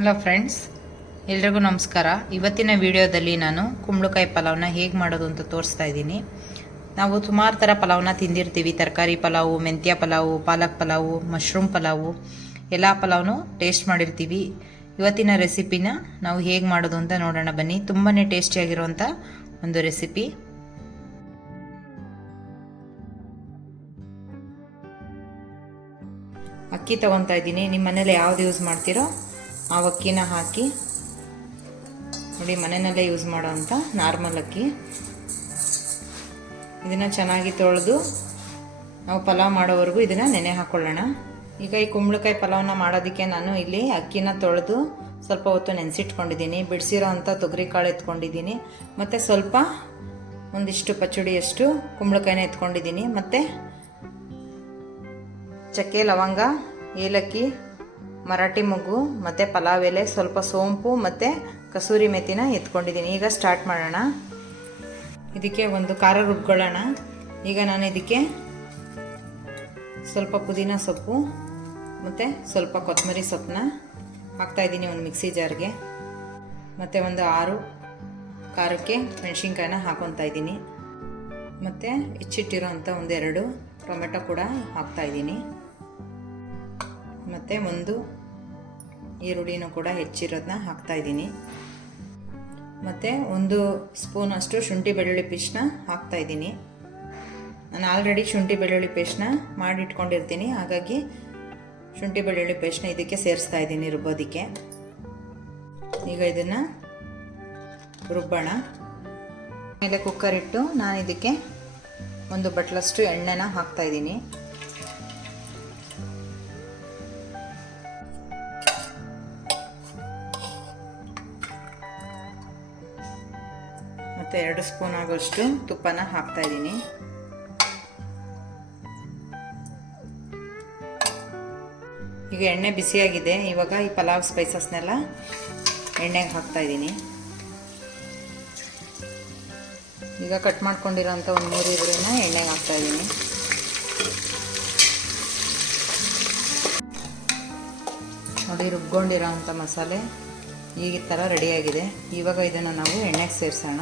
Hello friends ಎಲ್ರಿಗೂ ನಮಸ್ಕಾರ. ಇವತ್ತಿನ ವಿಡಿಯೋದಲ್ಲಿ ನಾನು ಕುಂಬಳಕಾಯಿ ಪಲಾವ್ನ ಹೇಗೆ ಮಾಡೋದು ಅಂತ ತೋರಿಸ್ತಾ ಇದ್ದೀನಿ. ನಾವು ಸುಮಾರು ಥರ ಪಲಾವ್ನ ತಿಂದಿರ್ತೀವಿ. ತರಕಾರಿ ಪಲಾವು, ಮೆಂತ್ಯ ಪಲಾವು, ಪಾಲಕ್ ಪಲಾವು ಮಶ್ರೂಮ್ ಪಲಾವು, ಎಲ್ಲ ಪಲಾವ್ನು ಟೇಸ್ಟ್ ಮಾಡಿರ್ತೀವಿ. ಇವತ್ತಿನ ರೆಸಿಪಿನ ನಾವು ಹೇಗೆ ಮಾಡೋದು ಅಂತ ನೋಡೋಣ ಬನ್ನಿ. ತುಂಬಾ ಟೇಸ್ಟಿಯಾಗಿರುವಂಥ ಒಂದು ರೆಸಿಪಿ ಅಕ್ಕಿ ತಗೊತಾ ಇದ್ದೀನಿ. ನಿಮ್ಮ ಮನೇಲಿ ಯಾವ್ದು ಯೂಸ್ ಮಾಡ್ತೀರೋ ಆ ಅಕ್ಕಿನ ಹಾಕಿ ನೋಡಿ ಮನೆಯಲ್ಲೇ ಯೂಸ್ ಮಾಡೋವಂಥ ನಾರ್ಮಲ್ ಅಕ್ಕಿ. ಇದನ್ನು ಚೆನ್ನಾಗಿ ತೊಳೆದು ನಾವು ಪಲಾವ್ ಮಾಡೋವರೆಗೂ ಇದನ್ನು ನೆನೆ ಹಾಕ್ಕೊಳ್ಳೋಣ ಈಗ ಈ ಕುಂಬಳಕಾಯಿ ಪಲಾವ್ನ ಮಾಡೋದಕ್ಕೆ ನಾನು ಇಲ್ಲಿ ಅಕ್ಕಿನ ತೊಳೆದು ಸ್ವಲ್ಪ ಹೊತ್ತು ನೆನೆಸಿಟ್ಕೊಂಡಿದ್ದೀನಿ. ಬಿಡಿಸಿರೋ ಅಂಥ ತೊಗರಿಕಾಳು ಎತ್ಕೊಂಡಿದ್ದೀನಿ. ಮತ್ತು ಸ್ವಲ್ಪ ಒಂದಿಷ್ಟು ಪಚ್ಚಡಿಯಷ್ಟು ಕುಂಬಳಕಾಯಿನ ಎತ್ಕೊಂಡಿದ್ದೀನಿ. ಮತ್ತು ಚಕ್ಕೆ, ಲವಂಗ, ಏಲಕ್ಕಿ ಮರಾಠಿ ಮೊಗ್ಗು, ಮತ್ತು ಪಲಾವ್ ಎಲೆ, ಸ್ವಲ್ಪ ಸೋಂಪು, ಮತ್ತು ಕಸೂರಿ ಮೆತ್ತಿನ ಎತ್ಕೊಂಡಿದ್ದೀನಿ. ಈಗ ಸ್ಟಾರ್ಟ್ ಮಾಡೋಣ. ಇದಕ್ಕೆ ಒಂದು ಖಾರ ರುಬ್ಕೊಳ್ಳೋಣ. ಈಗ ನಾನು ಇದಕ್ಕೆ ಸ್ವಲ್ಪ ಪುದೀನ ಸೊಪ್ಪು, ಮತ್ತು ಸ್ವಲ್ಪ ಕೊತ್ತಂಬರಿ ಸೊಪ್ಪನ್ನ ಹಾಕ್ತಾಯಿದ್ದೀನಿ ಒಂದು ಮಿಕ್ಸಿ ಜಾರ್ಗೆ. ಮತ್ತು ಒಂದು ಆರು ಖಾರಕ್ಕೆ ಮೆಣಸಿನ್ಕಾಯಿನ ಹಾಕೊತಾ ಇದ್ದೀನಿ. ಮತ್ತು ಹೆಚ್ಚಿಟ್ಟಿರೋ ಅಂಥ ಒಂದೆರಡು ಟೊಮೆಟೊ ಕೂಡ ಹಾಕ್ತಾಯಿದ್ದೀನಿ ಮತ್ತು ಒಂದು ಈರುಳ್ಳಿನೂ ಕೂಡ ಹೆಚ್ಚಿರೋದನ್ನ ಹಾಕ್ತಾಯಿದ್ದೀನಿ ಮತ್ತು ಒಂದು ಸ್ಪೂನ್ ಅಷ್ಟು ಶುಂಠಿ ಬೆಳ್ಳುಳ್ಳಿ ಪೇಸ್ಟ್ನ ಹಾಕ್ತಾಯಿದ್ದೀನಿ ನಾನು ಆಲ್ರೆಡಿ ಶುಂಠಿ ಬೆಳ್ಳುಳ್ಳಿ ಪೇಸ್ಟ್ನ ಮಾಡಿಟ್ಕೊಂಡಿರ್ತೀನಿ. ಹಾಗಾಗಿ ಶುಂಠಿ ಬೆಳ್ಳುಳ್ಳಿ ಪೇಸ್ಟ್ನ ಇದಕ್ಕೆ ಸೇರಿಸ್ತಾ ಇದ್ದೀನಿ ರುಬ್ಬೋದಕ್ಕೆ. ಈಗ ಇದನ್ನು ರುಬ್ಬೋಣ. ಮೇಲೆ ಕುಕ್ಕರ್ ಇಟ್ಟು ನಾನು ಇದಕ್ಕೆ ಒಂದು ಬಟ್ಲಷ್ಟು ಎಣ್ಣೆನ ಹಾಕ್ತಾಯಿದ್ದೀನಿ ಮತ್ತು ಎರಡು ಸ್ಪೂನ್ ಆಗೋಷ್ಟು ತುಪ್ಪನ ಹಾಕ್ತಾ ಇದ್ದೀನಿ. ಈಗ ಎಣ್ಣೆ ಬಿಸಿಯಾಗಿದೆ. ಇವಾಗ ಈ ಪಲಾವ್ ಸ್ಪೈಸಸ್ನೆಲ್ಲ ಎಣ್ಣೆಗೆ ಹಾಕ್ತಾ ಇದ್ದೀನಿ. ಈಗ ಕಟ್ ಮಾಡ್ಕೊಂಡಿರೋಂಥ ಒಂದು ಮೂರು ಈರುಳ್ಳಿನ ಎಣ್ಣೆಗೆ ಹಾಕ್ತಾ ಇದ್ದೀನಿ. ನೋಡಿ ರುಬ್ಕೊಂಡಿರೋ ಅಂಥ ಮಸಾಲೆ ಈ ಥರ ರೆಡಿಯಾಗಿದೆ ಇವಾಗ ಇದನ್ನು ನಾವು ಎಣ್ಣೆಗೆ ಸೇರಿಸೋಣ.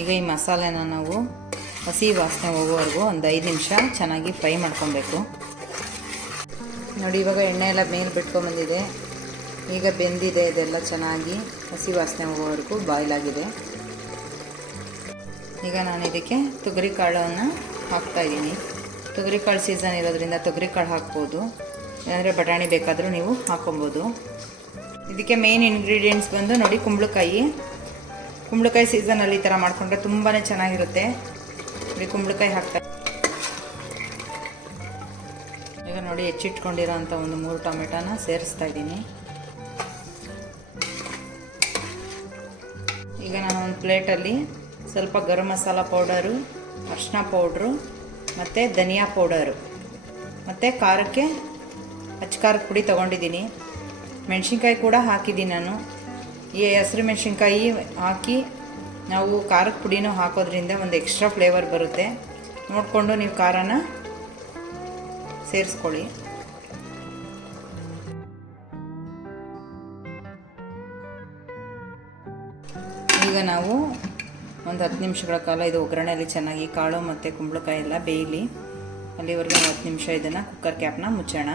ಈಗ ಈ ಮಸಾಲೆನ ನಾವು ಹಸಿ ವಾಸನೆ ಹೋಗೋವರೆಗೂ ಒಂದು ಐದು ನಿಮಿಷ ಚೆನ್ನಾಗಿ ಫ್ರೈ ಮಾಡ್ಕೊಬೇಕು. ನೋಡಿ, ಇವಾಗ ಎಣ್ಣೆ ಎಲ್ಲ ಮೇಲೆ ಬಿಟ್ಕೊಂಬಂದಿದೆ ಈಗ ಬೆಂದಿದೆ, ಇದೆಲ್ಲ ಚೆನ್ನಾಗಿ ಹಸಿ ವಾಸನೆ ಹೋಗೋವರೆಗೂ ಬಾಯ್ಲ್ ಆಗಿದೆ. ಈಗ ನಾನು ಇದಕ್ಕೆ ತೊಗರಿ ಕಾಳನ್ನು ಹಾಕ್ತಾಯಿದ್ದೀನಿ ತೊಗರಿ ಕಾಳು ಸೀಸನ್ ಇರೋದ್ರಿಂದ ತೊಗರಿ ಕಾಳು ಹಾಕ್ಬೋದು. ಏನಂದರೆ ಬಟಾಣಿ ಬೇಕಾದರೂ ನೀವು ಹಾಕ್ಕೊಬೋದು. ಇದಕ್ಕೆ ಮೇನ್ ಇಂಗ್ರೀಡಿಯೆಂಟ್ಸ್ ಬಂದು ನೋಡಿ ಕುಂಬಳಕಾಯಿ ಕುಂಬಳಕಾಯಿ ಸೀಸನಲ್ಲಿ ಈ ಥರ ಮಾಡಿಕೊಂಡ್ರೆ ತುಂಬಾ ಚೆನ್ನಾಗಿರುತ್ತೆ. ಇಲ್ಲಿ ಕುಂಬಳಕಾಯಿ ಹಾಕ್ತಾರೆ ಈಗ ನೋಡಿ ಹೆಚ್ಚಿಟ್ಕೊಂಡಿರೋ ಅಂಥ ಒಂದು ಮೂರು ಟೊಮೆಟೋನ ಸೇರಿಸ್ತಾ ಇದ್ದೀನಿ. ಈಗ ನಾನು ಒಂದು ಪ್ಲೇಟಲ್ಲಿ ಸ್ವಲ್ಪ ಗರಂ ಮಸಾಲ ಪೌಡರು, ಅರಿಶಿನ ಪೌಡ್ರು ಮತ್ತು ಧನಿಯಾ ಪೌಡರು. ಮತ್ತು ಖಾರಕ್ಕೆ ಖಾರದ ಪುಡಿ ತೊಗೊಂಡಿದ್ದೀನಿ. ಮೆಣಸಿನ್ಕಾಯಿ ಕೂಡ ಹಾಕಿದ್ದೀನಿ ನಾನು. ಈ ಹಸಿರು ಮೆಣಸಿನ್ಕಾಯಿ ಹಾಕಿ ನಾವು ಖಾರದ ಪುಡಿನೂ ಹಾಕೋದ್ರಿಂದ ಒಂದು ಎಕ್ಸ್ಟ್ರಾ ಫ್ಲೇವರ್ ಬರುತ್ತೆ. ನೋಡಿಕೊಂಡು ನೀವು ಖಾರನ ಸೇರಿಸ್ಕೊಳ್ಳಿ. ಈಗ ನಾವು ಒಂದು ಹತ್ತು ನಿಮಿಷಗಳ ಕಾಲ ಇದು ಒಗ್ಗರಣೆಯಲ್ಲಿ ಚೆನ್ನಾಗಿ ಕಾಳು ಮತ್ತು ಕುಂಬಳಕಾಯಿ ಎಲ್ಲ ಬೇಯಲಿ. ಅಲ್ಲಿವರೆಗೆ ಹತ್ತು ನಿಮಿಷ ಇದನ್ನು ಕುಕ್ಕರ್ ಕ್ಯಾಪ್ನ ಮುಚ್ಚೋಣ.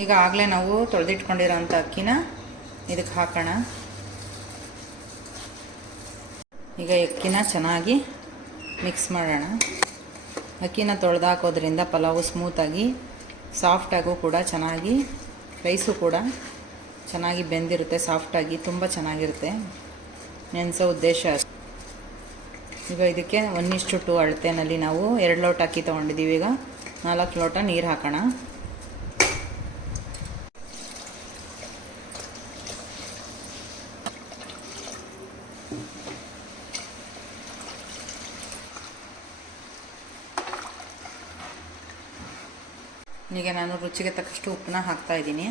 ಈಗ ಆಗಲೇ ನಾವು ತೊಳೆದಿಟ್ಕೊಂಡಿರೋಂಥ ಅಕ್ಕಿನ ಇದಕ್ಕೆ ಹಾಕೋಣ. ಈಗ ಅಕ್ಕಿನ ಚೆನ್ನಾಗಿ ಮಿಕ್ಸ್ ಮಾಡೋಣ. ಅಕ್ಕಿನ ತೊಳೆದಾಕೋದ್ರಿಂದ ಪಲಾವು ಸ್ಮೂತಾಗಿ ಸಾಫ್ಟಾಗೂ ಕೂಡ ಚೆನ್ನಾಗಿ ರೈಸು ಕೂಡ ಚೆನ್ನಾಗಿ ಬೆಂದಿರುತ್ತೆ ಸಾಫ್ಟಾಗಿ ತುಂಬ ಚೆನ್ನಾಗಿರುತ್ತೆ. ನೆನೆಸೋ ಉದ್ದೇಶ ಈಗ ಇದಕ್ಕೆ ಒಂದಿಷ್ಟು ಟು ಅಳತೆನಲ್ಲಿ ನಾವು ಎರಡು ಲೋಟ ಅಕ್ಕಿ ತೊಗೊಂಡಿದ್ದೀವಿ. ಈಗ ನಾಲ್ಕು ಲೋಟ ನೀರು ಹಾಕೋಣ. ಈಗ ನಾನು ರುಚಿಗೆ ತಕ್ಕಷ್ಟು ಉಪ್ಪನ್ನ ಹಾಕ್ತಾ ಇದ್ದೀನಿ.